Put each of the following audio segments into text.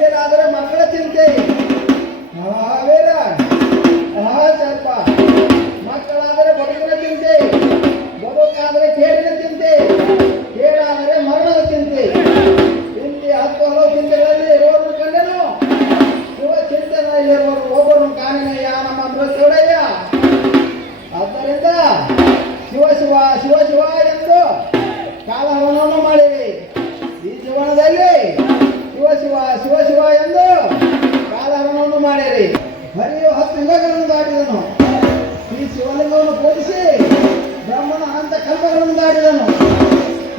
ಗಂಡನಾದರೆ ಮಕ್ಕಳ ಚಿಂತೆ, ವೀರ ಸ್ವಲ್ಪ ಮಕ್ಕಳಾದರೆ ಬದುಕಿನ ಚಿಂತೆ, ಬದುಕಾದರೆ ಕೇಳಿನ ಚಿಂತೆ, ಕೇಳಾದರೆ ಮರಣದ ಚಿಂತೆ. ಇಲ್ಲಿ 10 ಹಲವು ಚಿಂತೆಗಳಲ್ಲಿ ಇರುವವರು ಕಂಡನು. ಶಿವ ಚಿಂತನೆಯಲ್ಲಿರುವರು ಒಬ್ಬನು ಕಾಣಿನಯ್ಯ ನಮ್ಮ ದೃಶ್ಯವಯ್ಯ. ಆದ್ದರಿಂದ ಶಿವ ಶಿವ ಶಿವ ಶಿವ ಎಂದು ಕಾಲಹರಣವನ್ನು ಮಾಡಿರಿ. ಈ ಜೀವನದಲ್ಲಿ ಶಿವ ಶಿವ ಶಿವ ಶಿವ ಎಂದು ಕಾಲಹರಣವನ್ನು ಮಾಡಿರಿ. ಹರಿಯು 10 ಯುಗಗಳನ್ನು ದಾಟಿದನು. ಈ ಶಿವಲಿಂಗವನ್ನು ಪೂಜಿಸಿ ಬ್ರಹ್ಮನ ಅನಂತ ಕಲ್ಪಗಳನ್ನು ದಾಟಿದನು.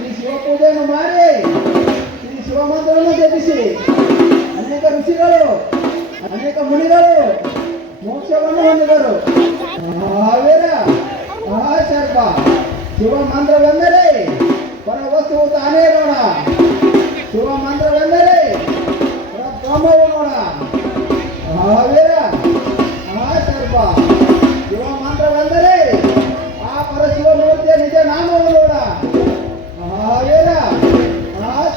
ಈ ಶಿವ ಪೂಜೆಯನ್ನು ಮಾಡಿ ಈ ಶಿವ ಮಂತ್ರವನ್ನು ಜಪಿಸಿ ಅನೇಕ ಋಷಿಗಳು ಅನೇಕ ಮುನಿಗಳು ಮೋಕ್ಷವನ್ನು ಹೊಂದಿದರು. ವೀರ ಸರ್ಪ ಶಿವ ಮಂತ್ರವೆಂದರೆ ಪರ ವಸ್ತುವು ತಾನೇ ನೋಡ. ಶಿವ ಮಂತ್ರವೆಂದರೆ ಪರ ಬ್ರಹ್ಮವು ನೋಡ. ವೀರ ಸರ್ಪ ಶಿವ ಮಂತ್ರವೆಂದರೆ ಆ ಪರಶಿವ ಮೂರ್ತಿಯ ನಿಜ ನಾಮವು ನೋಡ. ವೀರ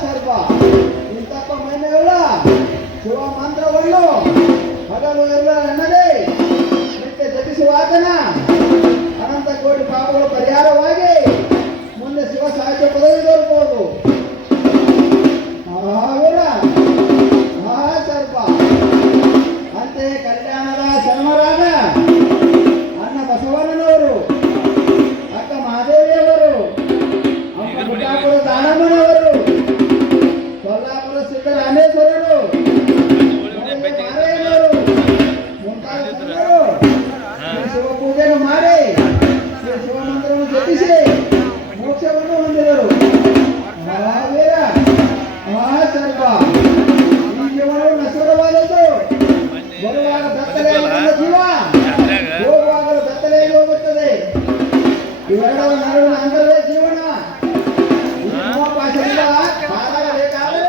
ಸರ್ಪ ಇಂತಪ್ಪ ಮಹಿಮೆಯುಳ್ಳ ಶಿವ ಮಂತ್ರವನ್ನು ಹಗಲು ಎಲ್ಲ ಎನ್ನದೇ ನಿತ್ಯ ಜಪಿಸುವಾತನ ಅನಂತ ಕೋಟಿ ಪಾಪಗಳು ಪರಿಹಾರವಾಗಿ ಮುಂದೆ ಶಿವ ಸಾಹಿತ್ಯ ಪದವಿ ದೊರಕುವುದು. ವೀರ ಸರ್ಪ ಅಂತೆಯೇ ಕಲ್ಯಾಣದ ಶರಣರಾದ ಅಣ್ಣ ಬಸವಣ್ಣನವರು, ಅಕ್ಕ ಮಹಾದೇವಿಯವರು, ಅಂಬುಜಾಪುರ ದಾನಮ್ಮನವರು, ಕೊಲ್ಲಾಪುರ ಸಿದ್ದರಾಮೇಶ್ವರರು, ಮಾರಯ್ಯನವರು ಮುಂತಾದವರು ಶಿವ ಪೂಜೆಯನ್ನು ಮಾಡಿ ಶಿವ ಮಂತ್ರವನ್ನು ಜಪಿಸಿ ಮೋಕ್ಷವನ್ನು ಹೊಂದಿದರು. ವೀರ ಸರ್ಪ ಈ ಜೀವನವು ನಶ್ವರವಾದದ್ದು. ಬರುವಾಗ ಬೆತ್ತಲೆಯಾಗಿರುವ ಜೀವ ಹೋಗುವಾಗಲೂ ಬೆತ್ತಲೆಯಾಗಿ ಹೋಗುತ್ತದೆ. ಇವೆರಡರ ನಡುವಿನ ಅಂತರವೇ ಜೀವನ. ಪಾಶದಿಂದ ಪಾರಾಗಬೇಕಾದರೆ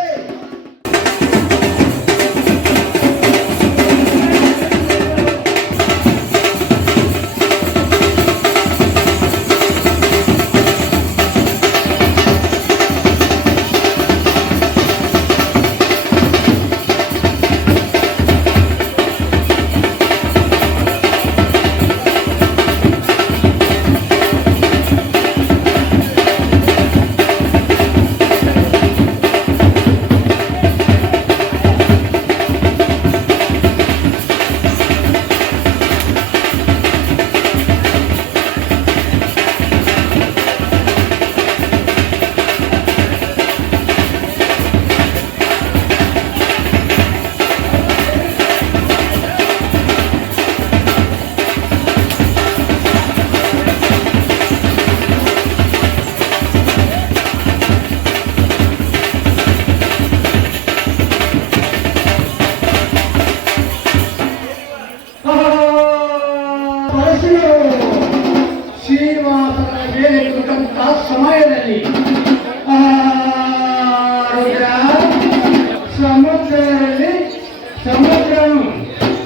ಶ್ರೀನಿವಾಸನ ಮೇಲೆ ಕುಳಿತಂತಹ ಸಮಯದಲ್ಲಿ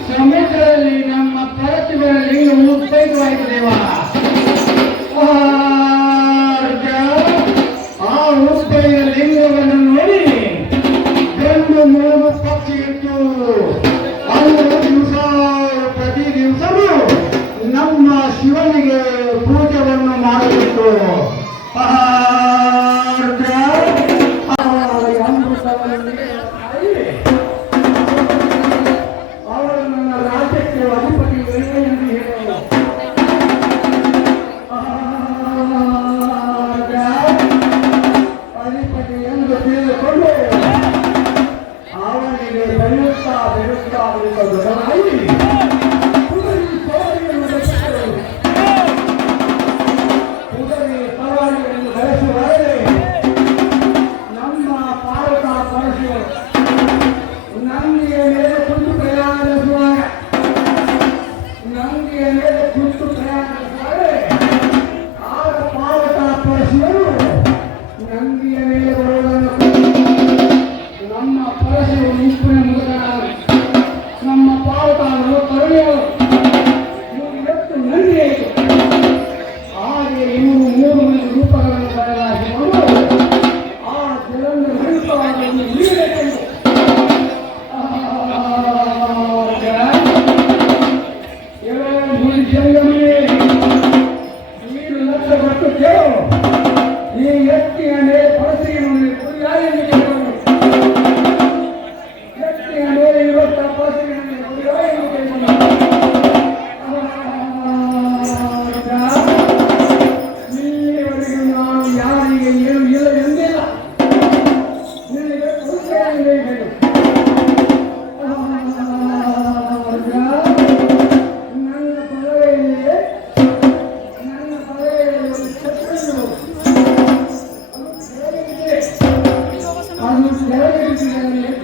ಸಮುದ್ರದಲ್ಲಿ ನಮ್ಮ ಪರಶಿವರಲ್ಲಿ ಉದ್ಭವಿಸುವ ಆ ಉದ್ಭವಿಯ ಲಿಂಗವನ್ನು ನೋಡಿ ಗಂಡು ಮೂರು ಪಕ್ಷಿ ಇತ್ತು. ಪ್ರತಿ ದಿವಸವೂ ನಮ್ಮ ಶಿವನಿಗೆ ಪೂಜೆಯನ್ನು ಮಾಡಬೇಕು. ಅವರು ನನ್ನ ರಾಜ್ಯಕ್ಕೆ ಅಧಿಪತಿ ಎಂದು ಹೇಳೋರು. ಅಧಿಪತಿ ಎಂದು ತಿಳಿದುಕೊಂಡು ಅವನಿಗೆ ಬೆಳೆಯುತ್ತಾ ದೊಡ್ಡನಾಗಿ ಅದು ಕೆಳಗೆ ಬಿಟ್ಟಿದ್ದಾರೆ